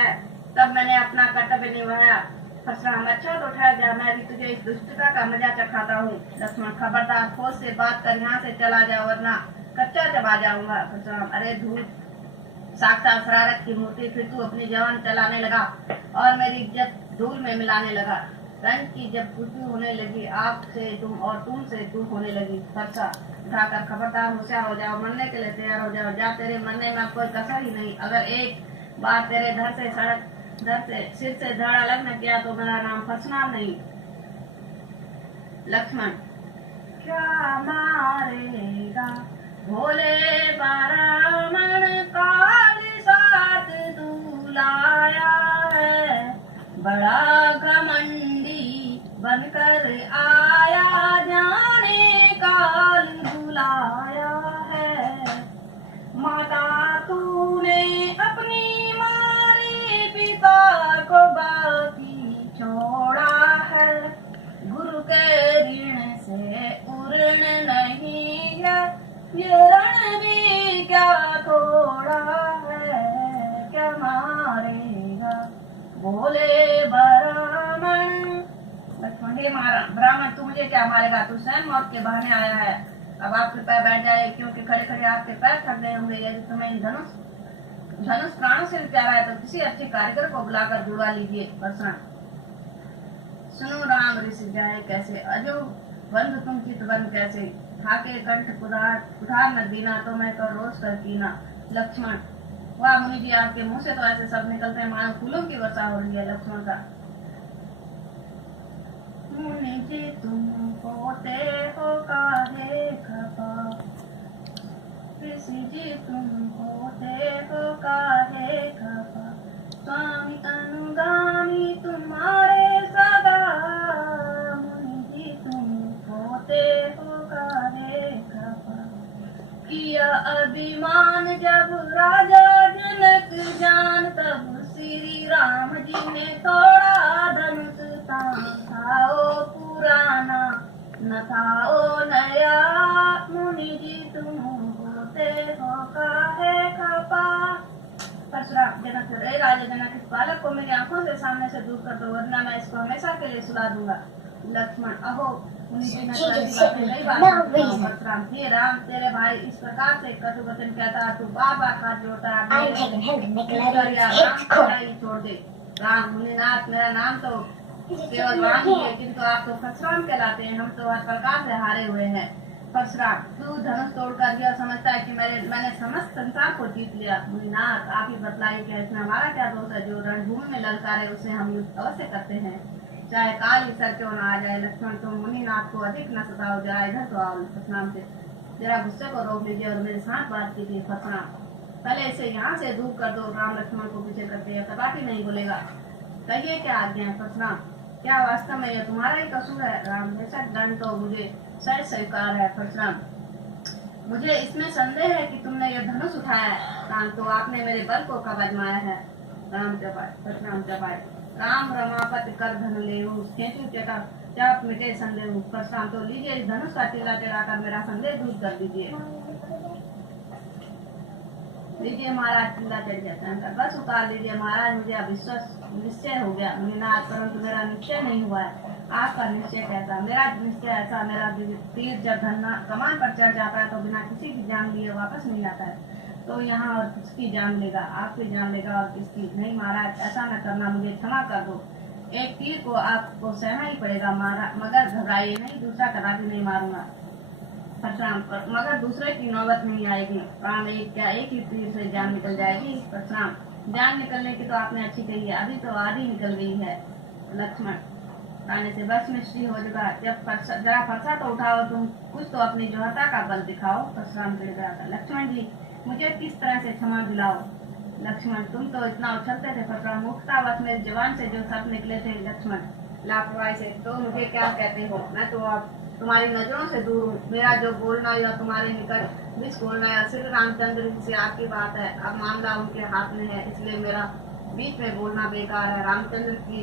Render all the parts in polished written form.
है, तब मैंने अपना कर्तव्य निभाया। परशुराम, अच्छा तो ठहर जा, मैं भी तुझे इस दुष्टता का मजा चखाता हूँ। लक्ष्मण, खबरदार, होश से बात कर, यहाँ से चला जा वरना कच्चा चबा जाऊंगा। परशुराम, अरे धूल, साक्षात शरारत की मूर्ति, फिर तू अपनी जवान चलाने लगा और मेरी इज्जत धूल में मिलाने लगा। रंग की जब पूर्ति होने लगी, आप से तुम और तुम से तू होने लगी। परसा उठाकर, खबरदार, होशियार हो जाओ, मरने के लिए तैयार हो जाओ। जा, तेरे मरने में कोई कसर ही नहीं। अगर एक बार तेरे धड़ से सिर से धड़ अलग न किया तो मेरा नाम परशुराम नहीं। लक्ष्मण, क्या मारेगा भोले बारामण, काली साथ तू लाया है, बड़ा घमंडी बनकर आया, जाने काल बुलाया है। माता तूने अपनी मारी, पिता को बाकी छोड़ा है, गुरु के ऋण से उर्ण नहीं है, ये रण भी क्या थोड़ा है, क्या मारेगा बोले ब्राह्मण। लक्ष्मण, हे ब्राह्मण, तू मुझे क्या मारेगा? तू स्वयं मौत के बहाने आया है। अब आप कृपया बैठ जाए, क्योंकि खड़े खड़े आपके पैर थक गए होंगे। यदि तुम्हें धनुष प्राणों से प्यारा है तो किसी अच्छे कारीगर को बुलाकर जुड़वा लीजिए। परशुराम, सुनो राम ऋषि जाए कैसे, अजो बंधु तुम चित बंद कैसे, थाके कंठ उधार न दीना, तो मैं तो रोज कर कीना। लक्ष्मण, वाह मुनि जी, आपके मुंह से तो ऐसे सब निकलते हैं मानो फूलों की वर्षा हो रही है। लक्ष्मण का, मुनि जी तुम होते हो काहे खपा, ऋषि जी तुम होते हो काहे खपा, स्वामी अनुगामी तुम्हारे सदा, मुनि जी तुम होते हो काहे खपा। किया अभिमान जब राजा जनक जान, तब श्री राम जी ने तोड़ा धनुष तान, था ओ पुराना न था ओ नया, मुनि जी तुम होते हो काहे खपा। परशुराम, जनक, रे राजा जनक, इस बालक को मेरी आंखों से सामने से दूर कर दो, वरना मैं इसको हमेशा के लिए सुला दूंगा। लक्ष्मण, अहो मुनि जी, मैं नहीं बात। परशुराम, हे राम, तेरे भाई इस प्रकार से कटु वचन कहता है, तू बार बार हाथ जोड़ता है, छोड़ दे। राम, मुनिनाथ, मेरा नाम तो केवल राम ही है, किंतु आप तो परशुराम कहलाते हैं, हम तो हर प्रकार से हारे हुए हैं। परशुराम, तू धनुष तोड़कर यह समझता है कि मैंने समस्त संसार को जीत लिया। मुनिनाथ, आप ही बतलाइए कि इसमें हमारा क्या दोष है? जो रणभूमि में ललकारे उसे हम युद्ध अवश्य करते हैं, चाहे काल ही सर क्यों न आ जाए। लक्ष्मण, तुम मुनिनाथ को अधिक न सताओ, जरा इधर तो आओ। परशुराम से, जरा गुस्से को रोक लीजिए और मेरे साथ बात कीजिए। परशुराम, पहले इसे यहाँ से दूर कर दो। राम लक्ष्मण को पीछे करते हैं, कदापि नहीं बोलेगा। कहिए क्या आज्ञा है? परशुराम, क्या वास्तव में यह तुम्हारा ही कसूर है? राम, बेशक दंड तो मुझे सही स्वीकार है। परशुराम, मुझे इसमें संदेह है कि तुमने यह धनुष उठाया है। राम, तो आपने मेरे बल को कब आजमाया है? राम जपाए, परशुराम जपाए, राम रमापति कर धन लेहु, खेचू चटा चाप मिटे संदेह। परशुराम, तो लीजिए इस धनुष का टीला चढ़ाकर मेरा संदेह दूर कर दीजिए। लीजिए महाराज, टीला चढ़ जाता है, बस उतार लीजिए महाराज, मुझे अविश्वास निश्चय हो गया। मुनिनाथ, परंतु मेरा निश्चय नहीं हुआ है। आपका निश्चय कैसा? मेरा निश्चय ऐसा, मेरा तीर जब कमान पर चढ़ जाता है तो बिना किसी की जान लिए वापस नहीं आता है। तो यहाँ और किसकी जान लेगा? आपकी जान लेगा और किसकी नहीं। महाराज, ऐसा न करना, मुझे क्षमा कर दो। एक तीर को आपको सहना ही पड़ेगा महाराज, मगर घबराइए नहीं, दूसरा कदापि नहीं मारूंगा। परशुराम, मगर दूसरे की नौबत नहीं आएगी। प्राण एक ही तीर से जान निकल जाएगी। परशुराम, जान निकलने की तो आपने अच्छी कही है, अभी तो आधी निकल गई है। लक्ष्मण, आने से बस में श्री हो जाएगा। जब जरा फरसा तो उठाओ, तुम कुछ तो अपनी जोहता का बल दिखाओ। परशुराम गिड़गिड़ाता, लक्ष्मण जी, मुझे किस तरह से क्षमा दिलाओ। लक्ष्मण, तुम तो इतना उछलते थे। परशुराम, मूर्खतावश मेरी जवान से जो शब्द निकले थे लक्ष्मण, लापरवाही से, तो मुझे क्या कहते हो? मैं तो अब तुम्हारी नजरों से दूर हूँ। मेरा जो बोलना या तुम्हारे निकट बीच बोलना है, श्री रामचंद्र से आपकी बात है। अब मामला उनके हाथ में है, इसलिए मेरा बीच में बोलना बेकार है। रामचंद्र की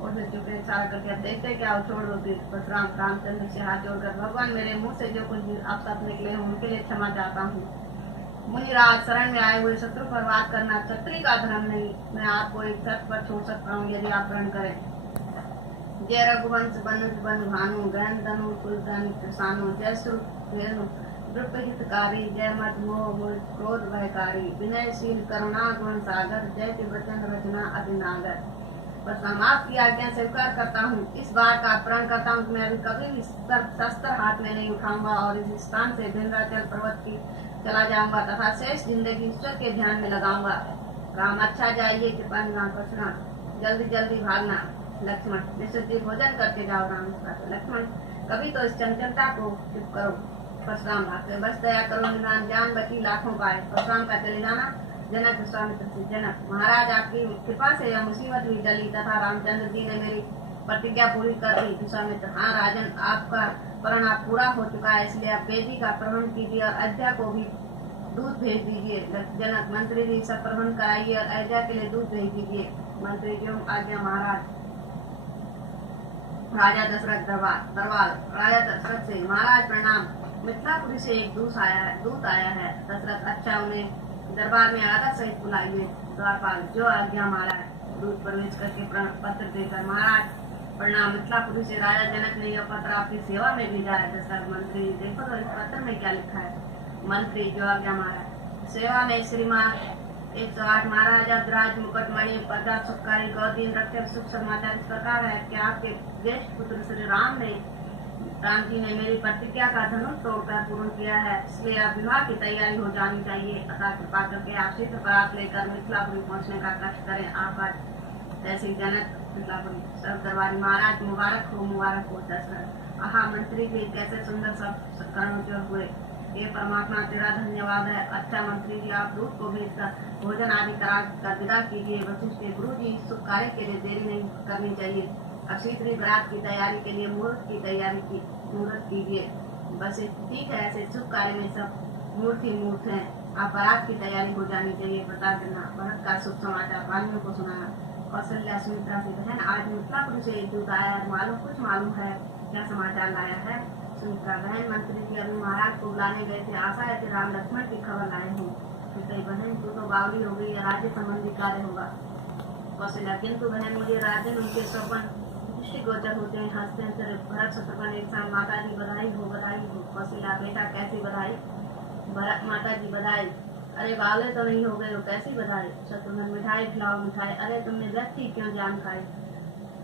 ओर से चुपे इशारा करके, अब देखते क्या हो, छोड़ दो तीर। परशुराम, रामचंद्र से हाथ जोड़कर, भगवान, मेरे मुंह से जो कुछ अपशब्द निकले हों उनके लिए क्षमा चाहता हूँ। मुनिराज शरण में आए हुए शत्रु पर वार करना क्षत्रिय का धर्म नहीं। मैं आपको एक शर्त पर छोड़ सकता हूँ, यदि आप प्रण करें। जय रघुवंश बन भानु गहन धनु कुलधन किसानु, जय सुरेनु द्रुप हितकारी, जय मत मोह क्रोध भयकारी, विनयशील करुणा गुण सागर, जय के वचन रचना अभिनागर। पर समाप्त की आज्ञा स्वीकार करता हूँ। इस बार का प्रण करता हूँ कि मैं अभी कभी भी शस्त्र हाथ में नहीं उठाऊंगा और इस स्थान से विंध्याचल पर्वत की चला जाऊंगा तथा शेष जिंदगी ईश्वर के ध्यान में लगाऊंगा। राम अच्छा जाइए, कृपा निधान कृष्णा, जल्दी जल्दी भागना। लक्ष्मण विशुद्धि भोजन करके जाओ। राम लक्ष्मण कभी तो इस चंचलता को चुप करो। परशुराम भागते बस दया करो निदान, जान बची लाखों पाए। परशुराम का चले जाना। जनक विश्वामित्र से, जनक महाराज आपकी कृपा से यह मुसीबत भी टली तथा रामचंद्र जी ने मेरी प्रतिज्ञा पूरी कर दी। विश्वामित्र, हाँ राजन, आपका प्रण आप पूरा हो चुका है, इसलिए आप बेदी का प्रबंध कीजिए और अयोध्या को भी दूध भेज दीजिए। जनक मंत्री जी सब प्रबंध कराइए और अयोध्या के लिए दूध भेज दीजिए। मंत्री जी आज्ञा महाराज। राजा दशरथ दरबार राजा दशरथ से, महाराज प्रणाम। मिथिलापुरी से एक दूत आया है। दशरथ, अच्छा उन्हें दरबार में आदर सहित बुलाइए। द्वारपाल, जो आज्ञा महाराज। दूत प्रवेश करके पत्र देकर, महाराज प्रणाम। मिथिलापुरी से राजा जनक ने यह पत्र आपकी सेवा में भेजा है। दशरथ, मंत्री देखो तो इस पत्र में क्या लिखा है। मंत्री, जो आज्ञा महाराज। सेवा में श्रीमान 108 महाराजा ध्रुज मुकुटमणि प्रजा सुखकारी गौदीन रखे शुभ समाचार इस प्रकार है कि आपके ज्येष्ठ पुत्र श्री राम जी ने मेरी प्रतिज्ञा का धनुष तोड़कर पूर्ण किया है, इसलिए अब विवाह की तैयारी हो जानी चाहिए। अतः कृपा करके आप शीघ्र परात लेकर मिथिलापुरी पहुंचने का कष्ट करें। आप आज जैसे जनक मिथिलापुरी सब दरबारी, महाराज मुबारक हो। दशरथ, आहा मंत्री जी कैसे सुंदर सब कर्णोच्चर हुए। ये परमात्मा तेरा धन्यवाद है। अच्छा मंत्री जी, आप दूध को भेजकर भोजन आदि करा कर विदा कीजिए। वशिष्ठ के गुरु जी शुभ कार्य के लिए देरी नहीं करनी चाहिए। अब शीघ्र बरात की तैयारी के लिए मुहूर्त कीजिए। बस ठीक है, ऐसे शुभ कार्य में सब मूर्त हैं। आप बारात की तैयारी हो जानी चाहिए। बता देना। भरत का शुभ समाचार वालियों को सुनाया। कौशल्या सुमित्रा से, बहन आज मिथिलापुर से एक दूत आया है, कुछ मालूम है क्या समाचार लाया है। सुमित्रा, बहन मंत्री जी अभी महाराज को बुलाने गए थे, आशा है कि राम लक्ष्मण की खबर लाए हूँ। बहन तू तो बावली हो गई, राज्य संबंधी कार्य होगा। कौशल्या, किंतु बहन मुझे राजन उनके स्वपन दृष्टिगोचर होते हैं। हंसते हंसते भरत शत्रुघ्न एक साथ, माता जी बधाई हो। कौशल्या, बेटा कैसी बधाई। भरत, माता जी बधाई। अरे बावले तो नहीं हो गए हो, कैसी बधाई। शत्रुघ्न, मिठाई खिलाओ मिठाई। अरे तुमने व्यक्ति क्यों जान खाई।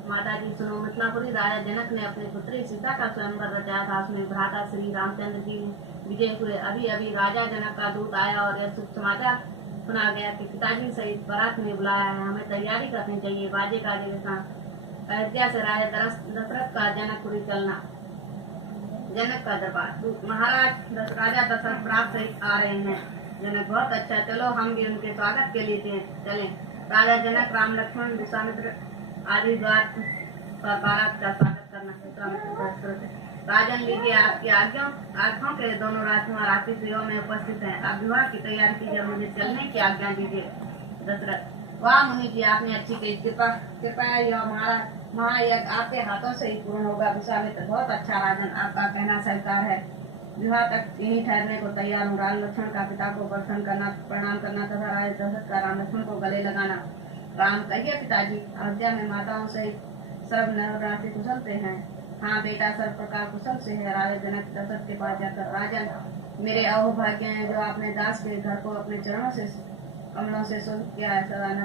माता जी सुनो, मिथिलापुरी राजा जनक ने अपनी पुत्री सीता का स्वयंवर रचाया था, उसमें भ्राता श्री रामचंद्र जी विजय हुए। अभी अभी राजा जनक का दूत आया और यह शुभ समाचार सुना गया कि पिताजी सहित बारात में बुलाया है, हमें तैयारी करनी चाहिए। बाजे गाजे के साथ अयोध्या से राजा दशरथ का जनकपुरी चलना। जनक का दरबार। महाराज राजा दशरथ प्राप्त सहित आ रहे हैं। जनक, बहुत अच्छा, चलो हम भी उनके स्वागत के लिए चलें। राजा जनक राम लक्ष्मण विश्वामित्र आदि द्वार पर बारात का स्वागत करना। राजन लीजिए आपकी आज्ञाओं के दोनों राजकुमार आपकी सेवा में उपस्थित हैं। आप विवाह की तैयारी कीजिए, मुझे चलने की आज्ञा दीजिए। दशरथ, वाह मुनि जी, आपने अच्छी कही। कृपया यह हमारा महायज्ञ आपके हाथों से ही पूर्ण होगा। विश्वामित्र, बहुत अच्छा राजन, आपका कहना स्वीकार है। विवाह तक यहीं ठहरने को तैयार हूँ। राम लक्ष्मण का पिता को प्रणाम करना तथा राजा दशरथ का राम लक्ष्मण को गले लगाना। राम, कहिए पिताजी, अयोध्या में माताओं से सर्व नवरात्रि कुशल से हैं। हाँ बेटा, सर्व प्रकार कुशल से है। राजा जनक दशरथ के पास जाकर, राजन मेरे अहोभाग्य हैं जो आपने दास के घर को अपने चरणों से कमलों से शुद्ध किया है। सदानंद